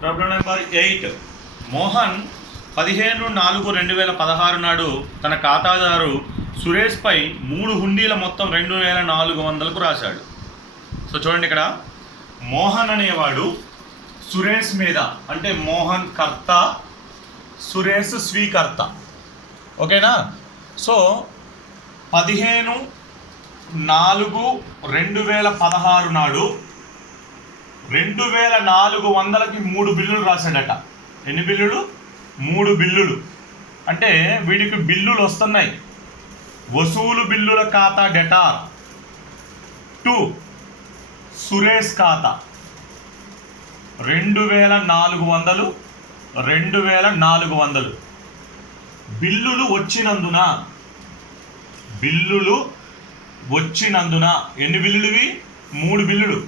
Problem number 8. Mohan 15/4/2016 నాడు తన ఖాతాదారు సురేష్పై 3 హుండీల మొత్తం 2400కు రాశాడు. సో చూడండి, ఇక్కడ మోహన్ అనేవాడు సురేష్ మీద, అంటే మోహన్ కర్త, సురేష్ స్వీకర్త. ఓకేనా? సో 15/4/2016 నాడు 2400కి 3 బిల్లులు రాశాడట. ఎన్ని బిల్లులు? 3 బిల్లులు. అంటే వీడికి బిల్లులు వస్తున్నాయి. వసూలు బిల్లుల ఖాతా డెటార్ టు సురేష్ ఖాతా 2400 బిల్లులు వచ్చినందున ఎన్ని బిల్లులు ఇవి? 3 బిల్లులు.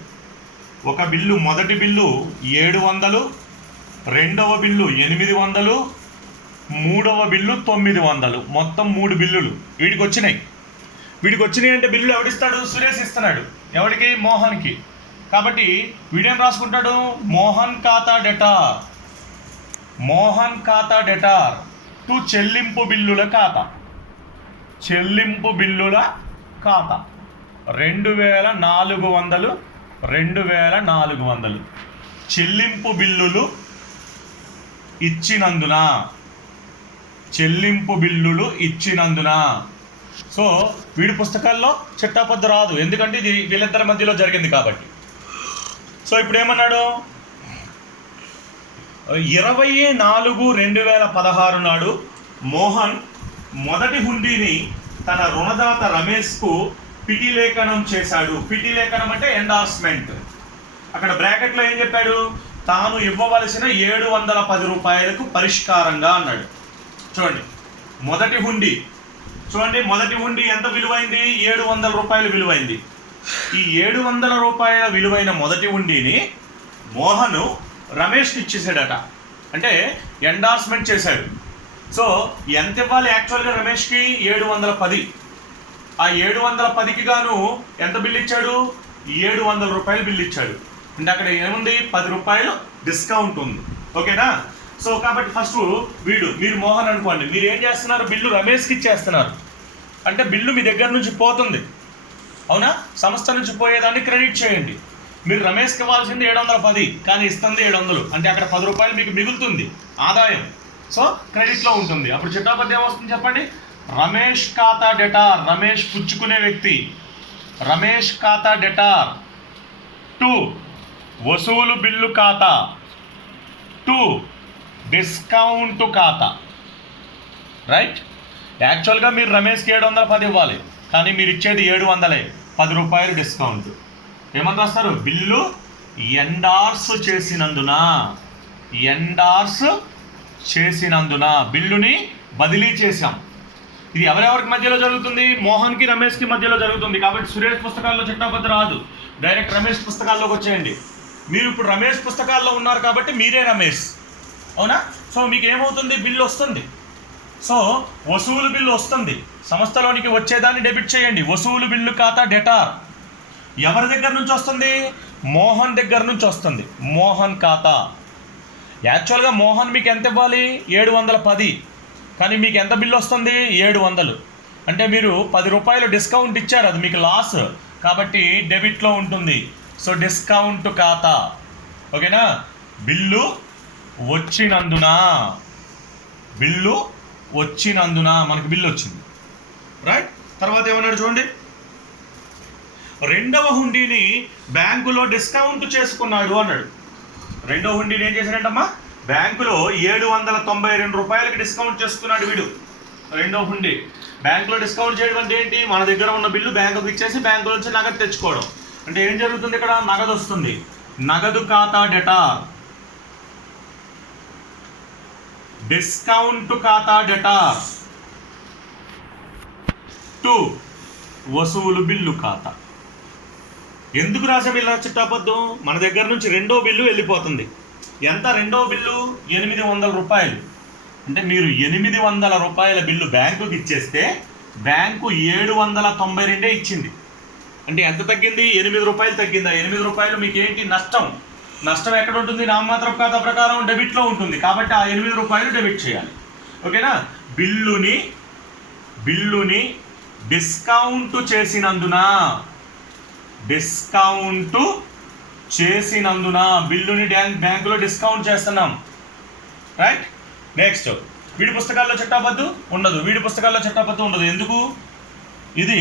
ఒక బిల్లు, మొదటి బిల్లు 700, రెండవ బిల్లు 800, మూడవ బిల్లు 900, మొత్తం 3 బిల్లులు వీడికి వచ్చినాయి అంటే బిల్లులు ఎవడిస్తాడు? సురేష్ ఇస్తున్నాడు. ఎవరికి? మోహన్కి. కాబట్టి వీడేం రాసుకుంటాడు? మోహన్ ఖాతా డెటార్ టు చెల్లింపు బిల్లుల ఖాతా 2400 చెల్లింపు బిల్లులు ఇచ్చినందున. సో వీడి పుస్తకాల్లో చిట్టాపద్దు రాదు, ఎందుకంటే ఇది వీళ్ళిద్దరి మధ్యలో జరిగింది కాబట్టి. సో ఇప్పుడు ఏమన్నాడు? 20/4/2016 నాడు మోహన్ మొదటి హుండీని తన రుణదాత రమేష్కు పిటిలేఖనం చేశాడు. పిటిలేఖనం అంటే ఎండార్స్మెంట్. అక్కడ బ్రాకెట్లో ఏం చెప్పాడు? తాను ఇవ్వవలసిన 710 రూపాయలకు పరిష్కారంగా అన్నాడు. చూడండి, మొదటి హుండీ ఎంత విలువైంది? 700 రూపాయలు విలువైంది. ఈ 700 రూపాయల విలువైన మొదటి హుండీని మోహను రమేష్కి ఇచ్చేసాడట. అంటే ఎండార్స్మెంట్ చేశాడు. సో ఎంత ఇవ్వాలి యాక్చువల్గా రమేష్కి? 710. ఆ 710కి గాను ఎంత బిల్లు ఇచ్చాడు? 700 రూపాయలు బిల్లు ఇచ్చాడు. అంటే అక్కడ ఏముంది? 10 రూపాయలు డిస్కౌంట్ ఉంది. ఓకేనా? సో కాబట్టి ఫస్ట్ మీరు మోహన్ అనుకోండి, మీరు ఏం చేస్తున్నారు? బిల్లు రమేష్కి ఇచ్చేస్తున్నారు. అంటే బిల్లు మీ దగ్గర నుంచి పోతుంది, అవునా? సంస్థ నుంచి పోయేదాన్ని క్రెడిట్ చేయండి. మీరు రమేష్కి ఇవ్వాల్సింది 710, కానీ ఇస్తుంది 700. అంటే అక్కడ 10 రూపాయలు మీకు మిగులుతుంది ఆదాయం. సో క్రెడిట్లో ఉంటుంది. అప్పుడు చిట్టాపద్యం ఏమొస్తుంది చెప్పండి? రమేష్ ఖాతా డెటార్, రమేష్ పుచ్చుకునే వ్యక్తి, రమేష్ ఖాతా డెటార్ టు వసూలు బిల్లు ఖాతా టు డిస్కౌంట్ ఖాతా. రైట్? యాక్చువల్గా మీరు రమేష్కి 710 ఇవ్వాలి, కానీ మీరు ఇచ్చేది 700, 10 రూపాయలు డిస్కౌంట్. ఏమని రాస్తారు? బిల్లు ఎండార్స్ చేసినందున బిల్లుని బదిలీ చేశాం. ఇది ఎవరెవరికి మధ్యలో జరుగుతుంది? మోహన్కి రమేష్కి మధ్యలో జరుగుతుంది. కాబట్టి సురేష్ పుస్తకాల్లో చిట్టాపద్దు రాదు, డైరెక్ట్ రమేష్ పుస్తకాల్లోకి వచ్చేయండి. మీరు ఇప్పుడు రమేష్ పుస్తకాల్లో ఉన్నారు కాబట్టి మీరే రమేష్, అవునా? సో మీకు ఏమవుతుంది? బిల్లు వస్తుంది. సో వసూలు బిల్లు వస్తుంది. సంస్థలోనికి వచ్చేదాన్ని డెబిట్ చేయండి. వసూలు బిల్లు ఖాతా డెటార్ ఎవరి దగ్గర నుంచి వస్తుంది? మోహన్ దగ్గర నుంచి వస్తుంది. మోహన్ ఖాతా. యాక్చువల్గా మోహన్ మీకు ఎంత ఇవ్వాలి? 710, కానీ మీకు ఎంత బిల్లు వస్తుంది? 700. అంటే మీరు 10 రూపాయలు డిస్కౌంట్ ఇచ్చారు, అది మీకు లాస్, కాబట్టి డెబిట్లో ఉంటుంది. సో డిస్కౌంట్ ఖాతా. ఓకేనా? బిల్లు వచ్చినందున మనకు బిల్లు వచ్చింది. రైట్? తర్వాత ఏమన్నాడు చూడండి, రెండవ హుండీని బ్యాంకులో డిస్కౌంట్ చేసుకున్నాడు అన్నాడు. రెండవ హుండీని ఏం చేశాడంటమ్మా? బ్యాంకులో 792 రూపాయలకి డిస్కౌంట్ చేసుకున్నాడు వీడు. రెండవ హుండీ బ్యాంకులో డిస్కౌంట్ చేయడం అంటే ఏంటి? మన దగ్గర ఉన్న బిల్లు బ్యాంకుకి ఇచ్చేసి బ్యాంకు నుంచి నగదు తెచ్చుకోవడం. అంటే ఏం జరుగుతుంది? ఇక్కడ నగదు వస్తుంది. నగదు ఖాతా డెటార్, డిస్కౌంట్ ఖాతా డెటార్ టు వసూలు బిల్లు ఖాతా. ఎందుకు రాసే బిల్లు చిట్టాపద్దు? మన దగ్గర నుంచి రెండో బిల్లు వెళ్ళిపోతుంది. ఎంత రెండో బిల్లు? 800 రూపాయలు. అంటే మీరు 800 రూపాయల బిల్లు బ్యాంకుకి ఇచ్చేస్తే బ్యాంకు 792 ఇచ్చింది. అంటే ఎంత తగ్గింది? 8 రూపాయలు తగ్గిందా? 8 రూపాయలు మీకు ఏంటి? నష్టం. నష్టం ఎక్కడ ఉంటుంది? నామమాత్రపు ఖాతా ప్రకారం డెబిట్లో ఉంటుంది. కాబట్టి ఆ 8 రూపాయలు డెబిట్ చేయాలి. ఓకేనా? బిల్లుని డిస్కౌంట్ చేసినందున బిల్లుని బ్యాంకులో డిస్కౌంట్ చేస్తున్నాం. రైట్? నెక్స్ట్, వీడి పుస్తకాల్లో చిట్టాపద్దు ఉండదు. ఎందుకు? ఇది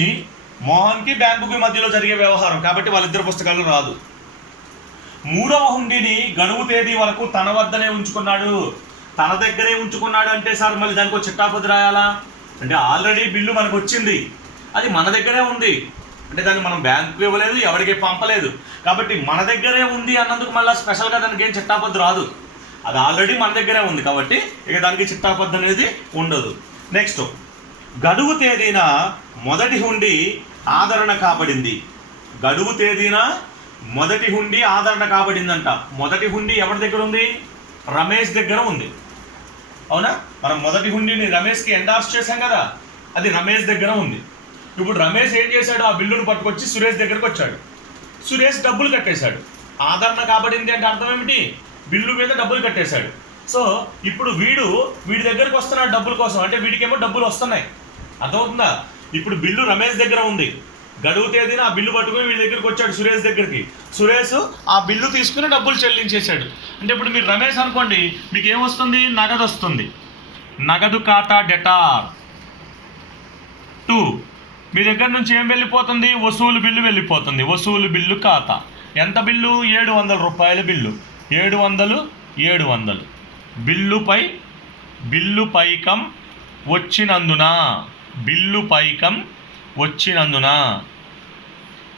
మోహన్కి బ్యాంకుకి మధ్యలో జరిగే వ్యవహారం కాబట్టి వాళ్ళిద్దరు పుస్తకాల్లో రాదు. 3వ హుండీని గడువు తేదీ వరకు తన వద్దనే ఉంచుకున్నాడు. తన దగ్గరే ఉంచుకున్నాడు అంటే సార్ మళ్ళీ దానికి చిట్టాపద్దు రాయాలా అంటే ఆల్రెడీ బిల్లు మనకు వచ్చింది, అది మన దగ్గరే ఉంది అంటే దాన్ని మనం బ్యాంకుకి ఇవ్వలేదు, ఎవరికి పంపలేదు. కాబట్టి మన దగ్గరే ఉంది అన్నందుకు మళ్ళీ స్పెషల్గా దానికి ఏం చిట్టాపద్దు రాదు. అది ఆల్రెడీ మన దగ్గరే ఉంది కాబట్టి ఇక దానికి చిట్టాపద్దు అనేది ఉండదు. నెక్స్ట్, గడువు తేదీన మొదటి హుండీ ఆదరణ కాబడింది. అంట. మొదటి హుండీ ఎవరి దగ్గర ఉంది? రమేష్ దగ్గర ఉంది. అవునా? మనం మొదటి హుండీని రమేష్కి ఎండార్స్ చేశాం కదా, అది రమేష్ దగ్గర ఉంది. ఇప్పుడు రమేష్ ఏం చేశాడు? ఆ బిల్లును పట్టుకొచ్చి సురేష్ దగ్గరకు వచ్చాడు. సురేష్ డబ్బులు కట్టేశాడు. ఆదరణ కాబడింది అంటే అర్థం ఏమిటి? బిల్లు మీద డబ్బులు కట్టేశాడు. సో ఇప్పుడు వీడి దగ్గరకు వస్తున్నాడు డబ్బుల కోసం, అంటే వీడికేమో డబ్బులు వస్తున్నాయి. అర్థమవుతుందా? ఇప్పుడు బిల్లు రమేష్ దగ్గర ఉంది. గడువు తేదీన ఆ బిల్లు పట్టుకుని వీడి దగ్గరికి వచ్చాడు సురేష్ దగ్గరికి. సురేష్ ఆ బిల్లు తీసుకుని డబ్బులు చెల్లించేశాడు. అంటే ఇప్పుడు మీరు రమేష్ అనుకోండి, మీకు ఏమొస్తుంది? నగదు వస్తుంది. నగదు ఖాతా డెటార్ 2. మీ దగ్గర నుంచి ఏం వెళ్ళిపోతుంది? వసూలు బిల్లు వెళ్ళిపోతుంది. వసూలు బిల్లు ఖాతా. ఎంత బిల్లు? 700 రూపాయల బిల్లు. 700 బిల్లు పైకం వచ్చినందున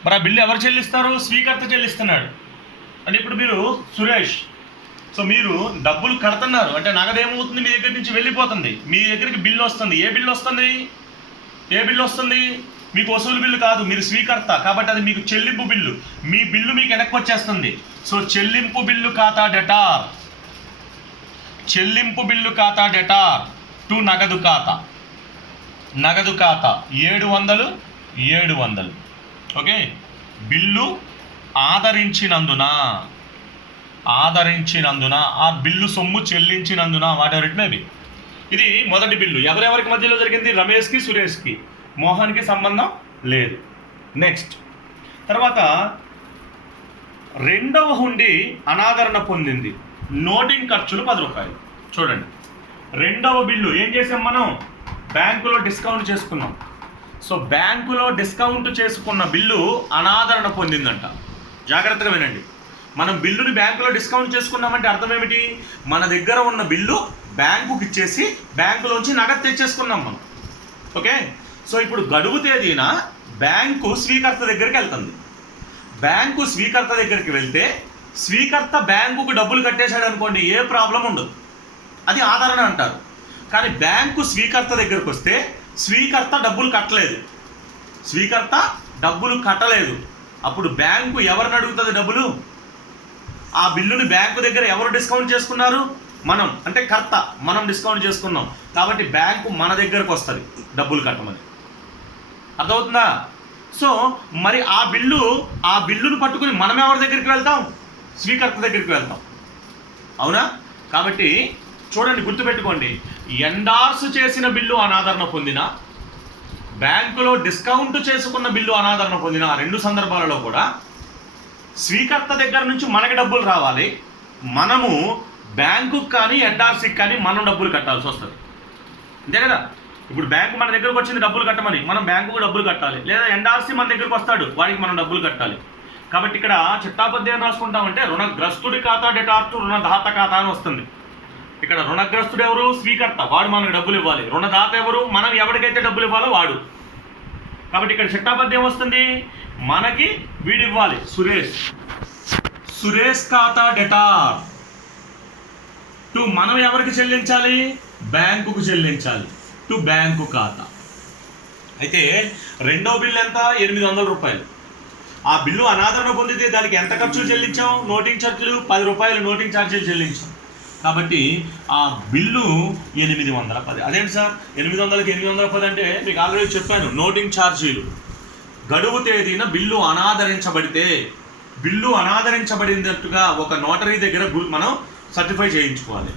మరి ఆ బిల్లు ఎవరు చెల్లిస్తారు? స్వీకర్త చెల్లిస్తున్నాడు. అంటే ఇప్పుడు మీరు సురేష్, సో మీరు డబ్బులు కడుతున్నారు అంటే నగదు ఏమవుతుంది? మీ దగ్గర నుంచి వెళ్ళిపోతుంది. మీ దగ్గరికి బిల్లు వస్తుంది. ఏ బిల్లు వస్తుంది? మీకు వసూలు బిల్లు కాదు, మీరు స్వీకర్త కాబట్టి అది మీకు చెల్లింపు బిల్లు. మీ బిల్లు మీకు వెనక్కి వచ్చేస్తుంది. సో చెల్లింపు బిల్లు ఖాతా డెటార్ టు నగదు ఖాతా 700. ఓకే? బిల్లు ఆదరించినందున ఆ బిల్లు సొమ్ము చెల్లించినందున వాటెవర్ ఇట్ మేబీ. ఇది మొదటి బిల్లు. ఎవరెవరికి మధ్యలో జరిగింది? రమేష్కి సురేష్కి. మోహన్కి సంబంధం లేదు. నెక్స్ట్, తర్వాత రెండవ హుండీ అనాదరణ పొందింది. నోటింగ్ ఖర్చులు 10 రూపాయలు. చూడండి, రెండవ బిల్లు ఏం చేసాం మనం? బ్యాంకులో డిస్కౌంట్ చేసుకున్నాం. సో బ్యాంకులో డిస్కౌంట్ చేసుకున్న బిల్లు అనాదరణ పొందిందంట. జాగ్రత్తగా వినండి. మనం బిల్లుని బ్యాంకులో డిస్కౌంట్ చేసుకున్నామంటే అర్థం ఏమిటి? మన దగ్గర ఉన్న బిల్లు బ్యాంకుకి ఇచ్చేసి బ్యాంకులోంచి నగదు తెచ్చేసుకున్నాం మనం. ఓకే? సో ఇప్పుడు గడువు తేదీన బ్యాంకు స్వీకర్త దగ్గరికి వెళ్తుంది. బ్యాంకు స్వీకర్త దగ్గరికి వెళ్తే స్వీకర్త బ్యాంకుకు డబ్బులు కట్టేశాడు అనుకోండి, ఏ ప్రాబ్లం ఉండదు, అది ఆదరణ అంటారు. కానీ బ్యాంకు స్వీకర్త దగ్గరకు వస్తే స్వీకర్త డబ్బులు కట్టలేదు. అప్పుడు బ్యాంకు ఎవరిని అడుగుతుంది డబ్బులు? ఆ బిల్లుని బ్యాంకు దగ్గర ఎవరు డిస్కౌంట్ చేసుకున్నారు? మనం, అంటే కర్త. మనం డిస్కౌంట్ చేసుకున్నాం కాబట్టి బ్యాంకు మన దగ్గరకు వస్తుంది డబ్బులు కట్టమని. అర్థమవుతుందా? సో మరి ఆ బిల్లును పట్టుకుని మనం ఎవరి దగ్గరికి వెళ్తాం? స్వీకర్త దగ్గరికి వెళ్తాం. అవునా? కాబట్టి చూడండి, గుర్తుపెట్టుకోండి, ఎండార్స్ చేసిన బిల్లు అనాదరణ పొందిన, బ్యాంకులో డిస్కౌంట్ చేసుకున్న బిల్లు అనాదరణ పొందిన, ఆ రెండు సందర్భాలలో కూడా స్వీకర్త దగ్గర నుంచి మనకి డబ్బులు రావాలి. మనము బ్యాంకుకి కానీ ఎండార్సీకి కానీ మనం డబ్బులు కట్టాల్సి వస్తుంది. అంతే కదా? ఇప్పుడు బ్యాంకు మన దగ్గరకు వచ్చింది డబ్బులు కట్టమని, మనం బ్యాంకుకు డబ్బులు కట్టాలి. లేదా ఎండార్సీ మన దగ్గరకు వస్తాడు, వాడికి మనం డబ్బులు కట్టాలి. కాబట్టి ఇక్కడ చిట్టాపద్యం ఏం రాసుకుంటామంటే రుణగ్రస్తుడి ఖాతా డెటార్ టు రుణదాత ఖాతా అని వస్తుంది. ఇక్కడ రుణగ్రస్తుడు ఎవరు? స్వీకర్త, వాడు మనకు డబ్బులు ఇవ్వాలి. రుణదాత ఎవరు? మనం ఎవరికైతే డబ్బులు ఇవ్వాలో వాడు. కాబట్టి ఇక్కడ చిట్టాపద్యం వస్తుంది, మనకి వీడు ఇవ్వాలి, సురేష్ ఖాతా డెటార్ టు మనం ఎవరికి చెల్లించాలి? బ్యాంకుకు చెల్లించాలి, టు బ్యాంకు ఖాతా. అయితే రెండో బిల్లు ఎంత? 800 రూపాయలు. ఆ బిల్లు అనాదరణ పొందితే దానికి ఎంత ఖర్చులు చెల్లించాం? నోటింగ్ ఛార్జీలు 10 రూపాయలు నోటింగ్ ఛార్జీలు చెల్లించాం. కాబట్టి ఆ బిల్లు 810. అదేంటి సార్ 800కి 810 అంటే? మీకు ఆల్రెడీ చెప్పాను, నోటింగ్ ఛార్జీలు. గడువు తేదీన బిల్లు అనాదరించబడితే బిల్లు అనాదరించబడినట్టుగా ఒక నోటరీ దగ్గర మనం సర్టిఫై చేయించుకోవాలి.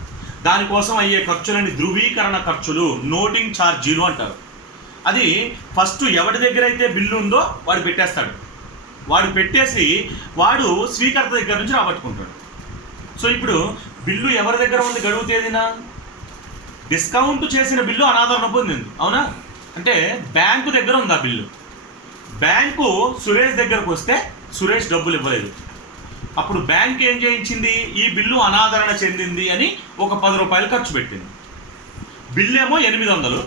దానికోసం అయ్యే ఖర్చులని ధృవీకరణ ఖర్చులు, నోటింగ్ ఛార్జీలు అంటారు. అది ఫస్ట్ ఎవరి దగ్గర అయితే బిల్లు ఉందో వాడు పెట్టేస్తాడు. వాడు పెట్టేసి వాడు స్వీకర్త దగ్గర నుంచి రాబట్టుకుంటాడు. సో ఇప్పుడు బిల్లు ఎవరి దగ్గర ఉంది గడువు తేదీన? డిస్కౌంట్ చేసిన బిల్లు అనాదరణ పొందింది, అవునా? అంటే బ్యాంకు దగ్గర ఉంది ఆ బిల్లు. బ్యాంకు సురేష్ దగ్గరకు వస్తే సురేష్ డబ్బులు ఇవ్వలేదు. అప్పుడు బ్యాంక్ ఏం చేయించింది? ఈ బిల్లు అనాదరణ చెందింది అని ఒక 10 రూపాయలు ఖర్చు పెట్టింది. బిల్లు ఏమో 800,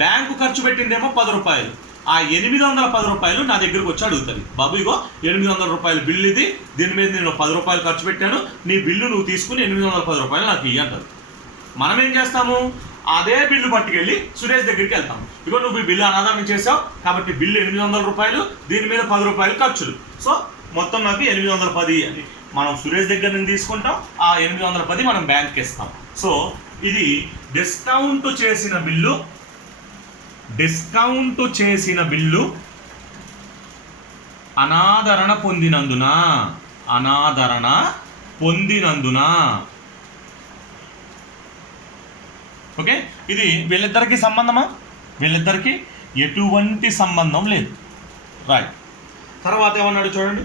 బ్యాంకు ఖర్చు పెట్టిందేమో 10 రూపాయలు. ఆ 810 రూపాయలు నా దగ్గరకు వచ్చి అడుగుతుంది, బాబు ఇగో 800 రూపాయలు బిల్లు ఇది, దీని మీద నేను 10 రూపాయలు ఖర్చు పెట్టాను, నీ బిల్లు నువ్వు తీసుకుని 810 రూపాయలు నాకు ఇయ్యి అంటారు. మనం ఏం చేస్తాము? అదే బిల్లు పట్టుకెళ్ళి సురేష్ దగ్గరికి వెళ్తాం. ఇగో నువ్వు ఈ బిల్లు అనాదరణ చేసావు కాబట్టి బిల్లు 800 రూపాయలు, దీని మీద 10 రూపాయలు ఖర్చులు, సో మొత్తం నాకు 810 అని మనం సురేష్ దగ్గర నుంచి తీసుకుంటాం. ఆ 810 మనం బ్యాంక్కి ఇస్తాం. సో ఇది డిస్కౌంట్ చేసిన బిల్లు అనాదరణ పొందినందున ఓకే. ఇది వీళ్ళిద్దరికి సంబంధమా? వీళ్ళిద్దరికి ఎటువంటి సంబంధం లేదు. రైట్. తర్వాత ఏమన్నాడు చూడండి.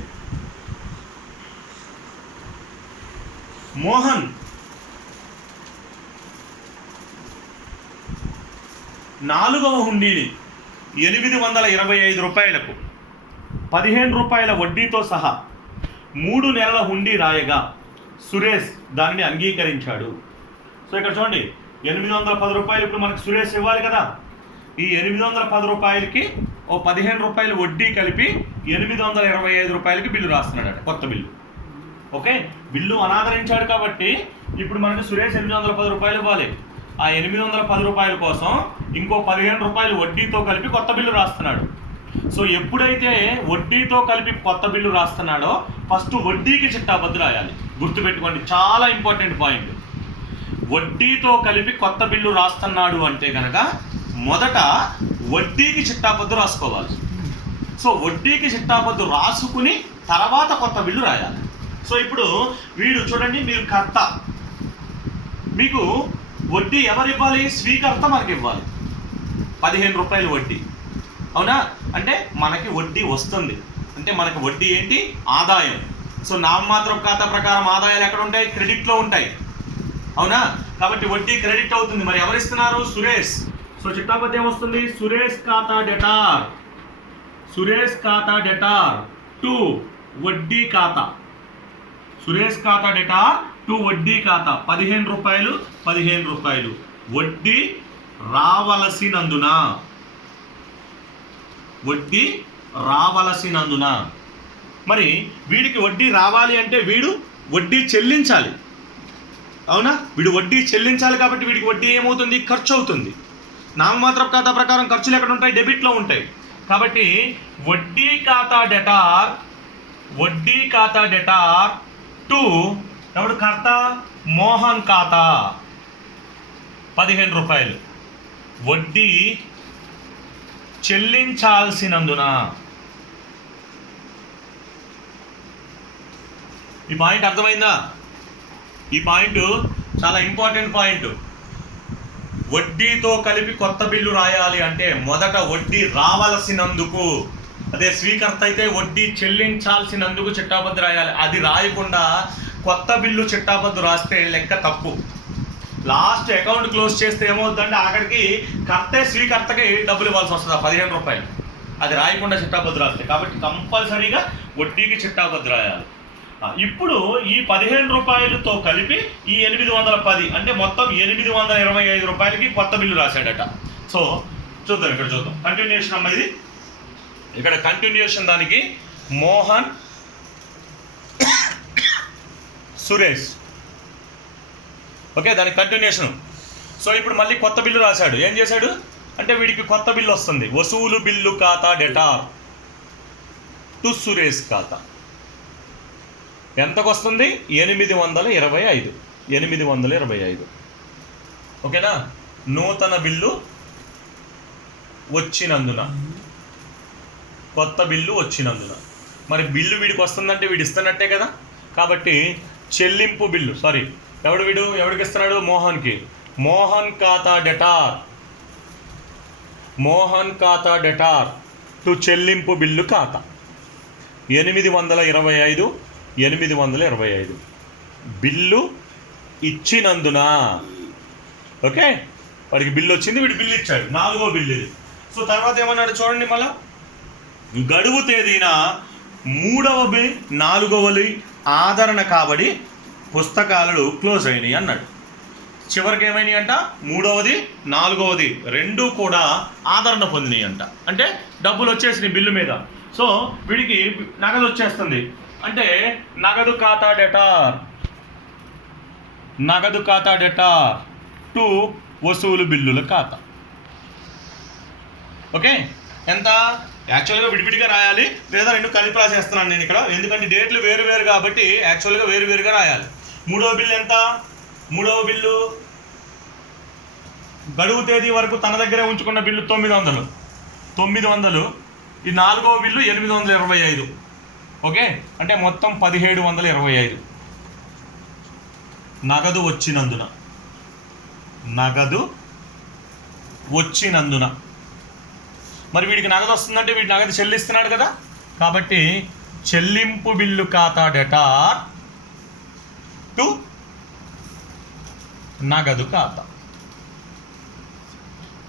మోహన్ నాలుగవ హుండీని 825 రూపాయలకు 15 రూపాయల వడ్డీతో సహా 3 నెలల హుండీ రాయగా సురేష్ దానిని అంగీకరించాడు. సో ఇక్కడ చూడండి, 810 రూపాయలు ఇప్పుడు మనకు సురేష్ ఇవ్వాలి కదా. ఈ 810 రూపాయలకి ఓ 15 రూపాయలు వడ్డీ కలిపి 825 రూపాయలకి బిల్లు రాస్తున్నాడు, కొత్త బిల్లు. ఓకే, బిల్లు అనాదరించాడు కాబట్టి ఇప్పుడు మనకు సురేష్ 810 రూపాయలు ఇవ్వాలి. ఆ 810 రూపాయల కోసం ఇంకో 15 రూపాయలు వడ్డీతో కలిపి కొత్త బిల్లు రాస్తున్నాడు. సో ఎప్పుడైతే వడ్డీతో కలిపి కొత్త బిల్లు రాస్తున్నాడో ఫస్ట్ వడ్డీకి చిట్టాబద్దు రాయాలి. గుర్తుపెట్టుకోండి, చాలా ఇంపార్టెంట్ పాయింట్. వడ్డీతో కలిపి కొత్త బిల్లు రాస్తున్నాడు అంటే కనుక మొదట వడ్డీకి చిట్టాబద్దు రాసుకోవాలి. సో వడ్డీకి చిట్టాబద్దు రాసుకుని తర్వాత కొత్త బిల్లు రాయాలి. సో ఇప్పుడు వీడు చూడండి, మీరు కర్త, మీకు వడ్డీ ఎవరు ఇవ్వాలి? స్వీకర్త మనకి ఇవ్వాలి 15 రూపాయలు వడ్డీ, అవునా? అంటే మనకి వడ్డీ వస్తుంది, అంటే మనకి వడ్డీ ఏంటి? ఆదాయం. సో నామమాత్ర ఖాతా ప్రకారం ఆదాయాలు ఎక్కడ ఉంటాయి? క్రెడిట్లో ఉంటాయి, అవునా? కాబట్టి వడ్డీ క్రెడిట్ అవుతుంది. మరి ఎవరు ఇస్తున్నారు? సురేష్. సో చిట్టాబద్దు ఏమొస్తుంది? సురేష్ ఖాతా డెటార్ టు వడ్డీ ఖాతా. సురేష్ ఖాతా డెటార్ టు వడ్డీ ఖాతా 15 రూపాయలు వడ్డీ రావలసినందున. మరి వీడికి వడ్డీ రావాలి అంటే వీడు వడ్డీ చెల్లించాలి, అవునా? వీడు వడ్డీ చెల్లించాలి కాబట్టి వీడికి వడ్డీ ఏమవుతుంది? ఖర్చు అవుతుంది. నామమాత్ర ఖాతా ప్రకారం ఖర్చులు ఎక్కడ ఉంటాయి? డెబిట్లో ఉంటాయి. కాబట్టి వడ్డీ ఖాతా డెటార్ టు ఎవడు కర్త? మోహన్ ఖాతా 15 రూపాయలు వడ్డీ చెల్లించాల్సినందున. ఈ పాయింట్ అర్థమైందా? ఈ పాయింట్ చాలా ఇంపార్టెంట్ పాయింట్. వడ్డీతో కలిపి కొత్త బిల్లు రాయాలి అంటే మొదట వడ్డీ రావలసినందుకు, అదే స్వీకర్త అయితే వడ్డీ చెల్లించాల్సినందుకు చిట్టాబద్దు రాయాలి. అది రాయకుండా కొత్త బిల్లు చిట్టాబద్దు రాస్తే లెక్క తప్పు. లాస్ట్ అకౌంట్ క్లోజ్ చేస్తే ఏమవుతుందంటే ఆఖరికి కర్తే స్వీకర్తకి డబ్బులు ఇవ్వాల్సి వస్తుంది 15 రూపాయలు, అది రాయకుండా చిట్టాబద్దు రాస్తే. కాబట్టి కంపల్సరీగా వడ్డీకి చిట్టాబద్దు రాయాలి. ఇప్పుడు ఈ 15 రూపాయలతో కలిపి ఈ 810 అంటే మొత్తం 825 రూపాయలకి కొత్త బిల్లు రాశాడట. సో చూద్దాం, ఇక్కడ చూద్దాం కంటిన్యూషన్ అమ్మ. ఇది ఇక్కడ కంటిన్యూషన్ దానికి మోహన్ సురేష్, ఓకే, దానికి కంటిన్యూషన్. సో ఇప్పుడు మళ్ళీ కొత్త బిల్లు రాశాడు. ఏం చేశాడు అంటే వీడికి కొత్త బిల్లు వస్తుంది. వసూలు బిల్లు ఖాతా డెటార్ టు సురేష్ ఖాతా ఎంతకు వస్తుంది? 825. ఓకేనా? నూతన బిల్లు వచ్చినందున, కొత్త బిల్లు వచ్చినందున. మరి బిల్లు వీడికి వస్తుందంటే వీడు ఇస్తున్నట్టే కదా. కాబట్టి చెల్లింపు బిల్లు, సారీ ఎవడు వీడు ఎవడికి ఇస్తున్నాడు? మోహన్కి. మోహన్ ఖాతా డెటార్, మోహన్ ఖాతా డెటార్ టు చెల్లింపు బిల్లు ఖాతా 825 బిల్లు ఇచ్చినందున. ఓకే, వాడికి బిల్లు వచ్చింది, వీడి బిల్లు ఇచ్చాడు, 4వ బిల్లు ఇది. సో తర్వాత ఏమన్నాడు చూడండి, మళ్ళా గడువు తేదీన 4వ ఆదరణ కాబడి పుస్తకాలు క్లోజ్ అయినాయి అన్నాడు. చివరికి ఏమైనాయి అంట? 3వది 4వది రెండూ కూడా ఆదరణ పొందినాయి అంట. అంటే డబ్బులు వచ్చేసినాయి బిల్లు మీద. సో వీడికి నగదు వచ్చేస్తుంది. అంటే నగదు ఖాతా డెటార్ టు వసూలు బిల్లుల ఖాతా. ఓకే, ఎంత? యాక్చువల్గా విడివిడిగా రాయాలి, లేదా రెండు కలిపి రాసేస్తున్నాను నేను ఇక్కడ, ఎందుకంటే డేట్లు వేరు కాబట్టి యాక్చువల్గా వేరుగా రాయాలి. 3వ బిల్లు ఎంత? 3వ బిల్లు గడువు తేదీ వరకు తన దగ్గరే ఉంచుకున్న బిల్లు 900. ఈ 4వ బిల్లు 825. ఓకే, అంటే మొత్తం 1725 నగదు వచ్చినందున. మరి వీడికి నగదు వస్తుందంటే వీడి నగదు చెల్లిస్తున్నాడు కదా, కాబట్టి చెల్లింపు బిల్లు ఖాతా డెటార్ టు నగదు ఖాతా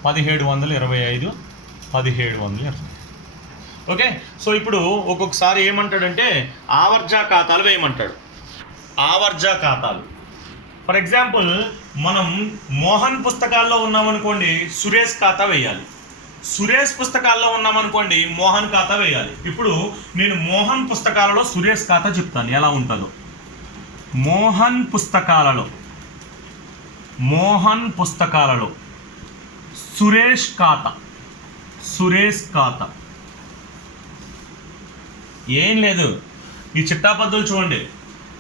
1725. ఓకే, సో ఇప్పుడు ఒక్కొక్కసారి ఏమంటాడంటే ఆవర్జా ఖాతాలు వేయమంటాడు. ఆవర్జా ఖాతాలు, ఫర్ ఎగ్జాంపుల్ మనం మోహన్ పుస్తకాల్లో ఉన్నామనుకోండి, సురేష్ ఖాతా వేయాలి. సురేష్ పుస్తకాల్లో ఉన్నామనుకోండి, మోహన్ ఖాతా వేయాలి. ఇప్పుడు నేను మోహన్ పుస్తకాలలో సురేష్ ఖాతా చెప్తాను ఎలా ఉంటుందో. మోహన్ పుస్తకాలలో సురేష్ ఖాతా ఏం లేదు. ఈ చిట్టాపద్దులు చూడండి,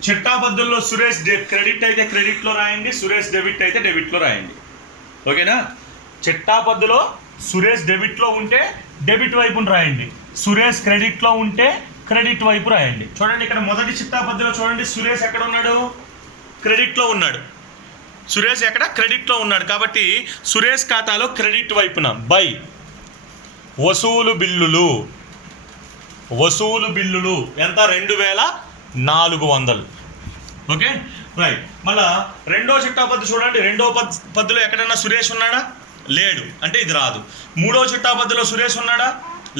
చిట్టాపద్దుల్లో సురేష్ క్రెడిట్ అయితే క్రెడిట్లో రాయండి, సురేష్ డెబిట్ అయితే డెబిట్లో రాయండి. ఓకేనా? చిట్టాపద్దులో సురేష్ డెబిట్లో ఉంటే డెబిట్ వైపును రాయండి, సురేష్ క్రెడిట్లో ఉంటే క్రెడిట్ వైపు రాయండి. చూడండి ఇక్కడ మొదటి చిట్టాపద్దులో చూడండి, సురేష్ ఎక్కడ ఉన్నాడు? క్రెడిట్లో ఉన్నాడు. సురేష్ ఎక్కడ? క్రెడిట్లో ఉన్నాడు. కాబట్టి సురేష్ ఖాతాలో క్రెడిట్ వైపున బై వసూలు బిల్లులు ఎంత? 2400. Okay, right. మళ్ళా రెండో చిట్టాపద్దు చూడండి, రెండో పద్దులో ఎక్కడన్నా సురేష్ ఉన్నాడా? లేడు, అంటే ఇది రాదు. 3వ చిట్టాపద్దులో సురేష్ ఉన్నాడా?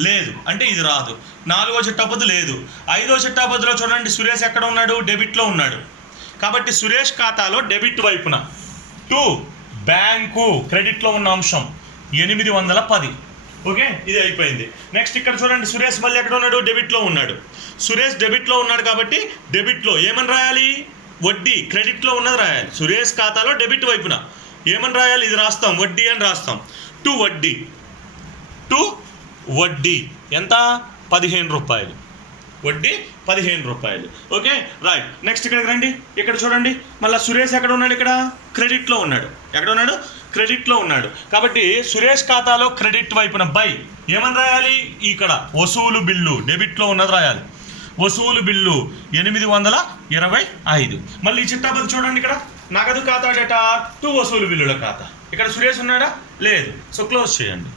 లేదు, అంటే ఇది రాదు. 4వ చిట్టాపద్దు లేదు. 5వ చిట్టాపద్దులో చూడండి, సురేష్ ఎక్కడ ఉన్నాడు? డెబిట్లో ఉన్నాడు. కాబట్టి సురేష్ ఖాతాలో డెబిట్ వైపున టు బ్యాంకు క్రెడిట్లో ఉన్న అంశం 810. ఓకే, ఇది అయిపోయింది. నెక్స్ట్ ఇక్కడ చూడండి, సురేష్ మళ్ళీ ఎక్కడ ఉన్నాడు? డెబిట్లో ఉన్నాడు. సురేష్ డెబిట్లో ఉన్నాడు కాబట్టి డెబిట్లో ఏమని రాయాలి? వడ్డీ. క్రెడిట్లో ఉన్నది రాయాలి. సురేష్ ఖాతాలో డెబిట్ వైపున ఏమని రాయాలి? ఇది రాస్తాం, వడ్డీ అని రాస్తాం. టు వడ్డీ ఎంత? 15 రూపాయలు. వడ్డీ 15 రూపాయలు. Okay, right. నెక్స్ట్ ఇక్కడికి రండి, ఇక్కడ చూడండి, మళ్ళీ సురేష్ ఎక్కడ ఉన్నాడు? ఇక్కడ క్రెడిట్లో ఉన్నాడు. ఎక్కడ ఉన్నాడు? క్రెడిట్లో ఉన్నాడు. కాబట్టి సురేష్ ఖాతాలో క్రెడిట్ వైపున బై ఏమని రాయాలి? ఇక్కడ వసూలు బిల్లు, డెబిట్లో ఉన్నది రాయాలి. వసూలు బిల్లు 825. మళ్ళీ ఈ చిట్టాపద్దు చూడండి, ఇక్కడ నగదు ఖాతా డేటా టు వసూలు బిల్లుల ఖాతా. ఇక్కడ సురేష్ ఉన్నాడా? లేదు. సో క్లోజ్ చేయండి.